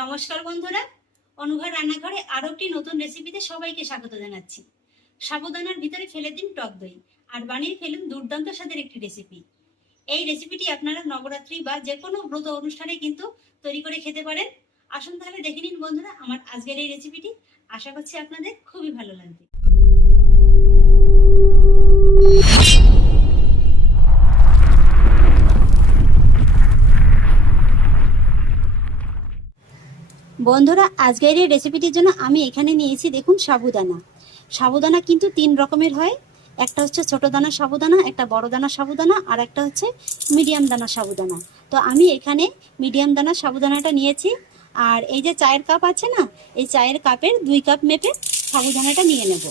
নমস্কার বন্ধুরা। অনুভা রান্নাঘরে আরও একটি নতুন রেসিপিতে সবাইকে স্বাগত জানাচ্ছি। সাবুদানার ভিতরে ফেলে দিন টক দই আর বানিয়ে ফেলুন দুর্দান্ত স্বাদের একটি রেসিপি এই রেসিপিটি আপনারা নবরাত্রি বা যে কোনো ব্রত অনুষ্ঠানে কিন্তু তৈরি করে খেতে পারেন। আসুন তাহলে দেখে নিন বন্ধুরা আমার আজকের এই রেসিপিটি আশা করছি আপনাদের খুবই ভালো লাগবে। বন্ধুরা, আজকের এই রেসিপিটির জন্য আমি এখানে নিয়েছি দেখুন সাবুদানা। সাবুদানা কিন্তু তিন রকমের হয়। একটা হচ্ছে ছোট দানা সাবুদানা, একটা বড় দানা সাবুদানা, আর একটা হচ্ছে মিডিয়াম দানা সাবুদানা। তো আমি এখানে মিডিয়াম দানা সাবুদানাটা নিয়েছি। আর এই যে চায়ের কাপ আছে না, এই চায়ের কাপের দুই কাপ মেপে সাবুদানাটা নিয়ে নেব।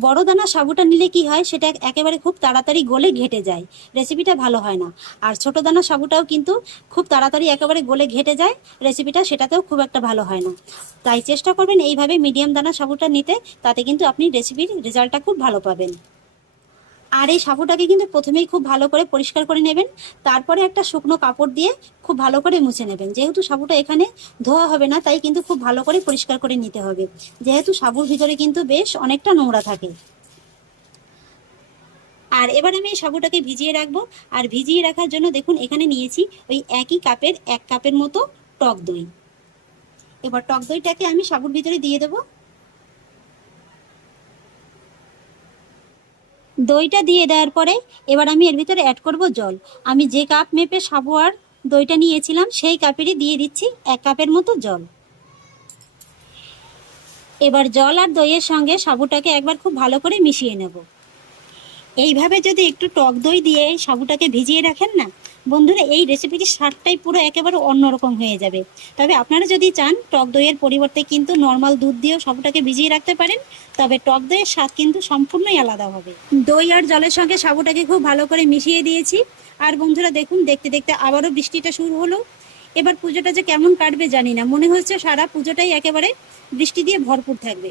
বড় দানা সাবুটা নিলে কি হয়? সেটা একেবারে খুব তাড়াতাড়ি গলে ঘেটে যায়। রেসিপিটা ভালো হয় না। আর ছোট দানা সাবুটাও কিন্তু খুব তাড়াতাড়ি একেবারে গলে ঘেটে যায়। রেসিপিটা সেটাতেও খুব একটা ভালো হয় না। তাই চেষ্টা করবেন এইভাবে মিডিয়াম দানা সাবুটা নিতে। তাতে কিন্তু আপনি রেসিপির রেজাল্টটা খুব ভালো পাবেন। আর এই সাবুটাকে কিন্তু প্রথমেই খুব ভালো করে পরিষ্কার করে নেবেন, তারপরে একটা শুকনো কাপড় দিয়ে খুব ভালো করে মুছে নেবেন। যেহেতু সাবুটা এখানে ধোয়া হবে না, তাই কিন্তু খুব ভালো করে পরিষ্কার করে নিতে হবে। যেহেতু সাবুর ভিতরে কিন্তু বেশ অনেকটা নোংরা থাকে। আর এবার আমি এই সাবুটাকে ভিজিয়ে রাখব। আর ভিজিয়ে রাখার জন্য দেখুন, এখানে নিয়েছি ওই একই কাপের, এক কাপের মতো টক দই। এবার টক দইটাকে আমি সাবুর ভিতরে দিয়ে দেবো। দইটা দিয়ে দেওয়ার পরে এবার আমি এর ভিতরে অ্যাড করব জল। আমি যে কাপ মেপে সাবুয়ার দইটা নিয়েছিলাম, সেই কাপেরই দিয়ে দিচ্ছি এক কাপের মতো জল। এবার জল আর দইয়ের সঙ্গে সাবুটাকে একবার খুব ভালো করে মিশিয়ে নেব। এইভাবে যদি একটু টক দই দিয়ে সাবুটাকে ভিজিয়ে রাখেন না বন্ধুরা, এই রেসিপিটির স্বাদটাই পুরো একেবারে অন্যরকম হয়ে যাবে। তবে আপনারা যদি চান, টক দইয়ের পরিবর্তে কিন্তু নর্মাল দুধ দিয়েও সাবুটাকে ভিজিয়ে রাখতে পারেন। তবে টক দইয়ের স্বাদ কিন্তু সম্পূর্ণই আলাদা হবে। দই আর জলের সঙ্গে সাবুটাকে খুব ভালো করে মিশিয়ে দিয়েছি। আর বন্ধুরা, দেখুন, দেখতে দেখতে আবারও বৃষ্টিটা শুরু হলো। এবার পুজোটা যে কেমন কাটবে জানি না। মনে হচ্ছে সারা পুজোটাই একেবারে বৃষ্টি দিয়ে ভরপুর থাকবে।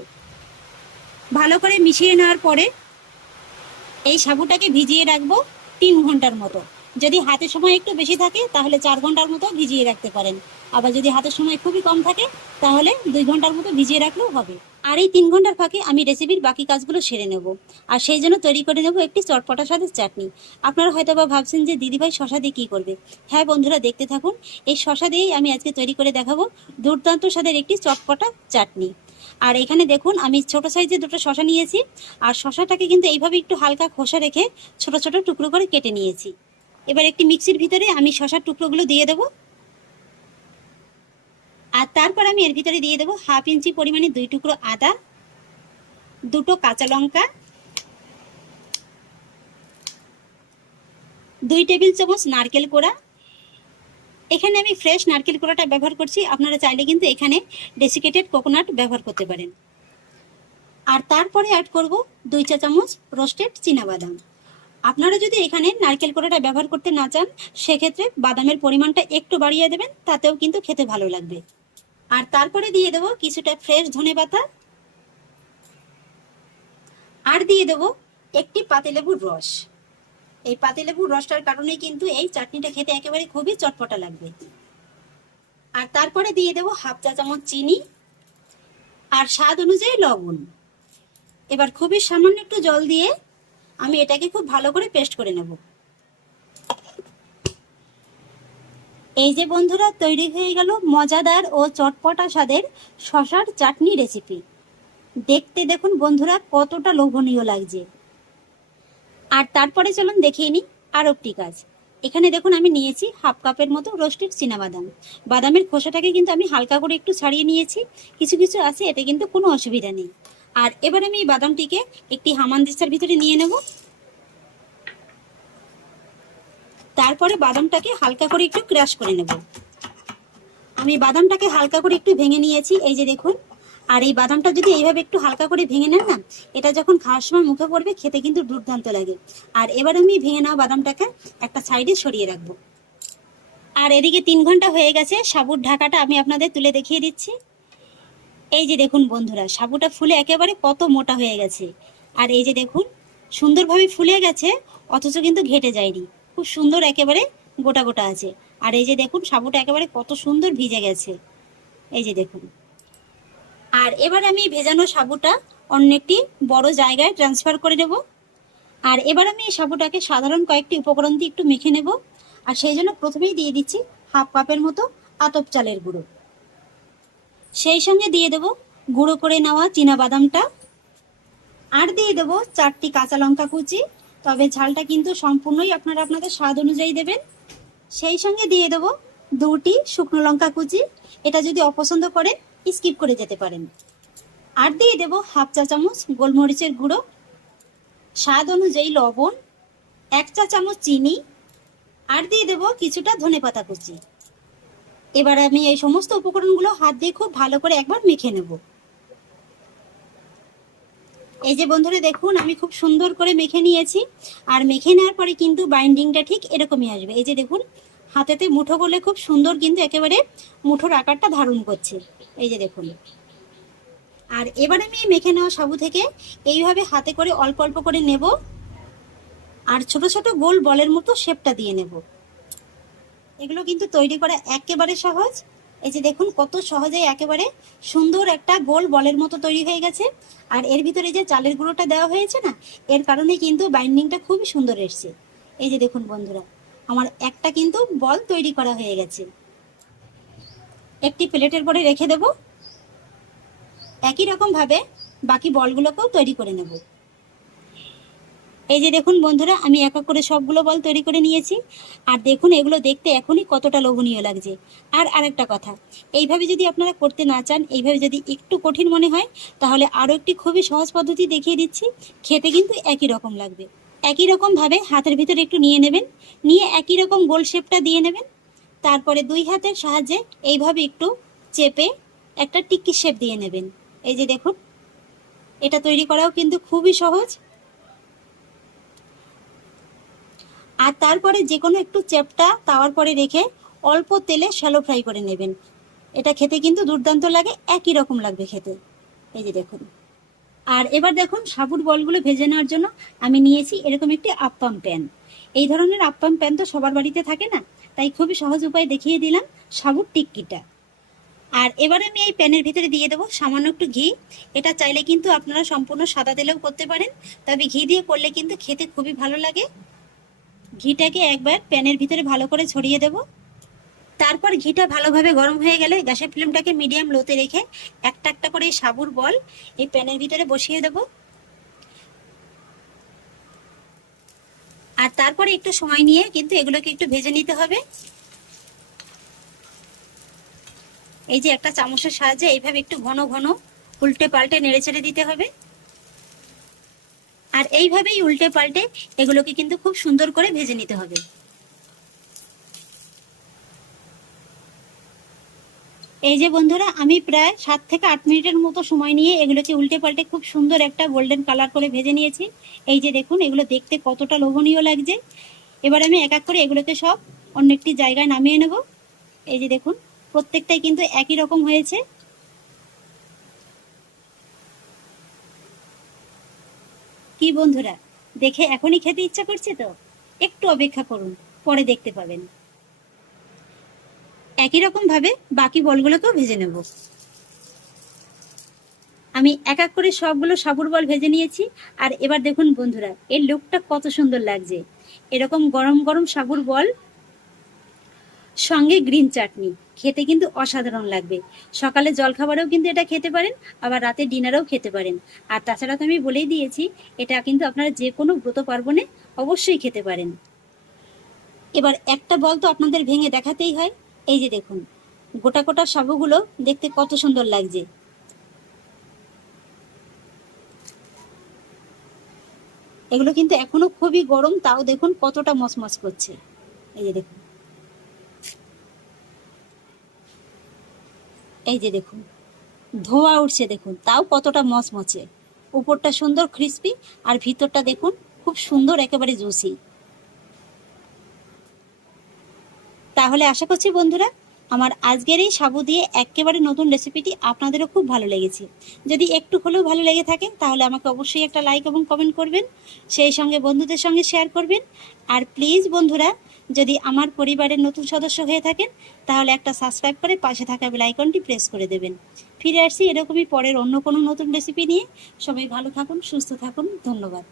ভালো করে মিশিয়ে নেওয়ার পরে এই সাবুটাকে ভিজিয়ে রাখব তিন ঘণ্টার মতো। যদি হাতের সময় একটু বেশি থাকে, তাহলে চার ঘণ্টার মতো ভিজিয়ে রাখতে পারেন। আবার যদি হাতের সময় খুবই কম থাকে, তাহলে দুই ঘণ্টার মতো ভিজিয়ে রাখলেও হবে। আর এই তিন ঘণ্টার ফাঁকে আমি রেসিপির বাকি কাজগুলো সেরে নেব। আর সেই জন্য তৈরি করে নেব একটি চটপটা স্বাদের চাটনি। আপনারা হয়তো বা ভাবছেন যে, দিদিভাই শশা দিয়ে কী করবে? হ্যাঁ বন্ধুরা, দেখতে থাকুন। এই শশা দিয়েই আমি আজকে তৈরি করে দেখাবো দুর্দান্ত স্বাদের একটি চটপটা চাটনি। আর এখানে দেখুন, আমি ছোট সাইজের দুটো শশা নিয়েছি। আর শশাটাকে কিন্তু এইভাবে একটু হালকা খোসা রেখে ছোট ছোট টুকরো করে কেটে নিয়েছি। এবার একটি মিক্সির ভিতরে আমি শশার টুকরোগুলো দিয়ে দেবো। আর তারপর আমি এর ভিতরে দিয়ে দেবো হাফ ইঞ্চি পরিমাণে দুই টুকরো আদা, দুটো কাঁচা লঙ্কা, দুই টেবিল চামচ নারকেল কোড়া। এখানে আমি ফ্রেশ নারকেল কোড়াটা ব্যবহার করছি, আপনারা চাইলে কিন্তু এখানে ডেসিকেটেড কোকোনাট ব্যবহার করতে পারেন। আর তারপরে অ্যাড করব দুই চা চামচ রোস্টেড বাদাম আপনারা যদি এখানে নারকেল কোড়াটা ব্যবহার করতে না চান, সেক্ষেত্রে বাদামের পরিমাণটা একটু বাড়িয়ে দেবেন, তাতেও কিন্তু খেতে ভালো লাগবে। আর তারপরে দিয়ে দেবো কিছুটা ফ্রেশ ধনে পাতা। আর দিয়ে দেবো একটি পাতিলেবুর রস। এই পাতিলেবুর রসটার কারণে কিন্তু এই চাটনিটা খেতে একেবারে খুবই চটপটা লাগবে। আর তারপরে দিয়ে দেবো হাফ চা চামচ চিনি আর স্বাদ অনুযায়ী লবণ। এবার খুবই সামান্য একটু জল দিয়ে আমি এটাকে খুব ভালো করে পেস্ট করে নেব। এই যে বন্ধুরা, তৈরি হয়ে গেল মজাদার ও চটপটা স্বাদের শশার চাটনি রেসিপি দেখতে দেখুন বন্ধুরা, কতটা লোভনীয় লাগছে। আর তারপরে চলুন দেখিয়ে নিই আর একটি কাজ। এখানে দেখুন, আমি নিয়েছি হাফ কাপের মতো রোস্টেড বাদাম বাদামের খোসাটাকে কিন্তু আমি হালকা করে একটু ছাড়িয়ে নিয়েছি। কিছু কিছু আছে, এতে কিন্তু কোনো অসুবিধা নেই। আর এবার আমি এই বাদামটিকে একটি হামান হামানদিস্তার ভিতরে নিয়ে নেব। তারপরে বাদামটাকে হালকা করে একটু ক্রাশ করে নেব। আমি বাদামটাকে হালকা করে একটু ভেঙে নিয়েছি, এই যে দেখুন। আর এই বাদামটা যদি এইভাবে একটু হালকা করে ভেঙে নেন না, এটা যখন খাওয়ার সময় মুখে পড়বে, খেতে কিন্তু দুর্দান্ত লাগে। আর এবার আমি ভেঙে নেওয়া বাদামটাকে একটা সাইডে সরিয়ে রাখব। আর এদিকে তিন ঘণ্টা হয়ে গেছে, সাবুর ঢাকাটা আমি আপনাদের তুলে দেখিয়ে দিচ্ছি। এই যে দেখুন বন্ধুরা সাবুটা ফুলে একেবারে কত মোটা হয়ে গেছে। আর এই যে দেখুন, সুন্দরভাবে ফুলে গেছে, অথচ কিন্তু ঘেটে যায়নি। খুব সুন্দর একেবারে গোটা গোটা আছে। আর এই যে দেখুন সাবুটা একেবারে কত সুন্দর ভিজে গেছে। এই যে দেখুন। আর এবার আমি ভেজানো সাবুটা অন্য একটি বড় জায়গায় ট্রান্সফার করে নেব। আর এবার আমি এই সাবুটাকে সাধারণ কয়েকটি উপকরণ দিয়ে একটু মেখে নেব। আর সেই জন্য প্রথমেই দিয়ে দিচ্ছি হাফ কাপের মতো আতপ চালের গুঁড়ো। সেই সঙ্গে দিয়ে দেব গুঁড়ো করে নেওয়া চীনা বাদামটা। আর দিয়ে দেবো চারটি কাঁচা লঙ্কা কুচি। তবে ঝালটা কিন্তু সম্পূর্ণই আপনারা আপনাদের স্বাদ অনুযায়ী দেবেন। সেই সঙ্গে দিয়ে দেবো দুটি শুকনো লঙ্কা কুচি। এটা যদি অপছন্দ করেন, স্কিপ করে যেতে পারেন। আর দিয়ে দেব হাফ চা চামচ গোলমরিচের গুঁড়ো। স্বাদ অনুযায়ী লবণ, এক চা চামচ চিনি। আর দিয়ে দেব কিছুটা ধনে পাতা কুচি। এবার আমি এই সমস্ত উপকরণগুলো হাত দিয়ে খুব ভালো করে একবার মেখে নেব। এই যে বন্ধুরা দেখুন, আমি খুব সুন্দর করে মেখে নিয়েছি। আর মেখে নেওয়ার পরে কিন্তু বাইন্ডিংটা ঠিক এরকমই আসবে। এই যে দেখুন, হাতেতে মুঠো করলে খুব সুন্দর কিন্তু একেবারে মুঠোর আকারটা ধারণ করছে। এই যে দেখুন। আর এবার আমি মেখে নেওয়া সাবু থেকে এইভাবে হাতে করে অল্প অল্প করে নেব। আর ছোট ছোট গোল বলের মতো শেপটা দিয়ে নেব। এগুলো কিন্তু তৈরি করা একেবারে সহজ। এই যে দেখুন কত সহজেই একেবারে সুন্দর একটা গোল বলের মতো তৈরি হয়ে গেছে। আর এর ভিতরে যে চালের গুঁড়োটা দেওয়া হয়েছে না, এর কারণে কিন্তু বাইন্ডিংটা খুবই সুন্দর এসছে। এই যে দেখুন বন্ধুরা, আমার একটা কিন্তু বল তৈরি করা হয়ে গেছে। একটি প্লেটের পরে রেখে দেব। একই রকম ভাবে বাকি বলগুলোকেও তৈরি করে নেব। এই যে দেখুন বন্ধুরা, আমি এক এক করে সবগুলো বল তৈরি করে নিয়েছি। আর দেখুন, এগুলো দেখতে এখনই কতটা লোভনীয় লাগছে। আর আরেকটা কথা, এইভাবে যদি আপনারা করতে না চান, এইভাবে যদি একটু কঠিন মনে হয়, তাহলে আরও একটি খুবই সহজ পদ্ধতি দেখিয়ে দিচ্ছি। খেতে কিন্তু একই রকম লাগবে। একই রকমভাবে হাতের ভিতরে একটু নিয়ে নেবেন, নিয়ে একই রকম গোল শেপটা দিয়ে নেবেন। তারপরে দুই হাতের সাহায্যে এইভাবে একটু চেপে একটা টিক্কি শেপ দিয়ে নেবেন। এই যে দেখুন, এটা তৈরি করাও কিন্তু খুবই সহজ। আর তারপরে যে কোনো একটু চেপটা তাওয়ার পরে রেখে অল্প তেলে শ্যালো ফ্রাই করে নেবেন। এটা খেতে কিন্তু দুর্দান্ত লাগে, একই রকম লাগবে খেতে। এই যে দেখুন। আর এবার দেখুন, সাবুর বলগুলো ভেজে নেওয়ার জন্য আমি নিয়েছি এরকম একটি আপ্পাম প্যান এই ধরনের আপ্পাম প্যান তো সবার বাড়িতে থাকে না, তাই খুবই সহজ উপায় দেখিয়ে দিলাম সাবুর টিক্কিটা। আর এবার আমি এই প্যানের ভিতরে দিয়ে দেবো সামান্য একটু ঘি। এটা চাইলে কিন্তু আপনারা সম্পূর্ণ সাদা তেলেও করতে পারেন, তবে ঘি দিয়ে করলে কিন্তু খেতে খুবই ভালো লাগে। ঘিটাকে একবার প্যানের ভিতরে ভালো করে ছড়িয়ে দেব। তারপর ঘিটা ভালোভাবে গরম হয়ে গেলে গ্যাসের ফ্লেমটাকে মিডিয়াম লোতে রেখে একটা একটা করে সাবুর বল এই প্যানের ভিতরে বসিয়ে দেব। আর তারপরে একটু সময় নিয়ে কিন্তু এগুলোকে একটু ভেজে নিতে হবে। এই যে একটা চামচের সাহায্যে এইভাবে একটু ঘন ঘন উল্টে পাল্টে নেড়ে ছেড়ে দিতে হবে। আর এইভাবেই উল্টে পাল্টে এগুলোকে কিন্তু খুব সুন্দর করে ভেজে নিতে হবে। এই যে বন্ধুরা, আমি প্রায় সাত থেকে আট মিনিটের মতো সময় নিয়ে এগুলোকে উল্টে পাল্টে খুব সুন্দর একটা গোল্ডেন কালার করে ভেজে নিয়েছি। এই যে দেখুন, এগুলো দেখতে কতটা লোভনীয় লাগছে। এবার আমি এক এক করে এগুলোকে সব অন্য একটি জায়গায় নামিয়ে নেব। এই যে দেখুন, প্রত্যেকটাই কিন্তু একই রকম হয়েছে। কি বন্ধুরা, দেখে এখনই খেতে ইচ্ছা করছে তো? একটু অপেক্ষা করুন, পরে দেখতে পাবেন। একই রকম ভাবে বাকি বলগুলোকেও ভেজে নেব। আমি এক এক করে সবগুলো সাবুর বল ভেজে নিয়েছি, আর এবার দেখুন বন্ধুরা, এর লোকটা কত সুন্দর লাগছে। এরকম গরম গরম সাবুর বল সঙ্গে গ্রিন চাটনি। খেতে কিন্তু অসাধারণ লাগবে। সকালে জলখাবারেও কিন্তু এটা খেতে পারেন, আবার রাতে ডিনারেও খেতে পারেন। আর তাছাড়া তো আমি বলেই দিয়েছি, এটা কিন্তু আপনারা যে কোনো ব্রত পার্বণে অবশ্যই খেতে পারেন। এবার একটা বল তো আপনাদের ভেঙে দেখাতেই হয়। এই যে দেখুন, গোটা গোটা সাবুগুলো দেখতে কত সুন্দর লাগছে। এগুলো কিন্তু এখনও খুবই গরম, তাও দেখুন কতটা মচমচ করছে। এই যে দেখুন। এই যে দেখুন, ধোয়া উঠছে দেখুন, তাও কতটা মচমচে। উপরটা সুন্দর ক্রিস্পি আর ভিতরটা দেখুন, খুব সুন্দর একেবারে জুসি তাহলে আশা করছি বন্ধুরা, আমার আজকের এই সাবু দিয়ে একেবারে নতুন রেসিপিটি আপনাদেরও খুব ভালো লেগেছে। যদি একটু হলেও ভালো লেগে থাকে, তাহলে আমাকে অবশ্যই একটা লাইক এবং কমেন্ট করবেন, সেই সঙ্গে বন্ধুদের সঙ্গে শেয়ার করবেন। আর প্লিজ বন্ধুরা যদি আমার পরিবারের নতুন সদস্য হয়ে থাকেন, তাহলে একটা সাবস্ক্রাইব করে পাশে থাকা বেল আইকনটি প্রেস করে দেবেন। ফিরে আসছি এরকমই পরের অন্য কোনো নতুন রেসিপি নিয়ে। সবাই ভালো থাকুন, সুস্থ থাকুন। ধন্যবাদ।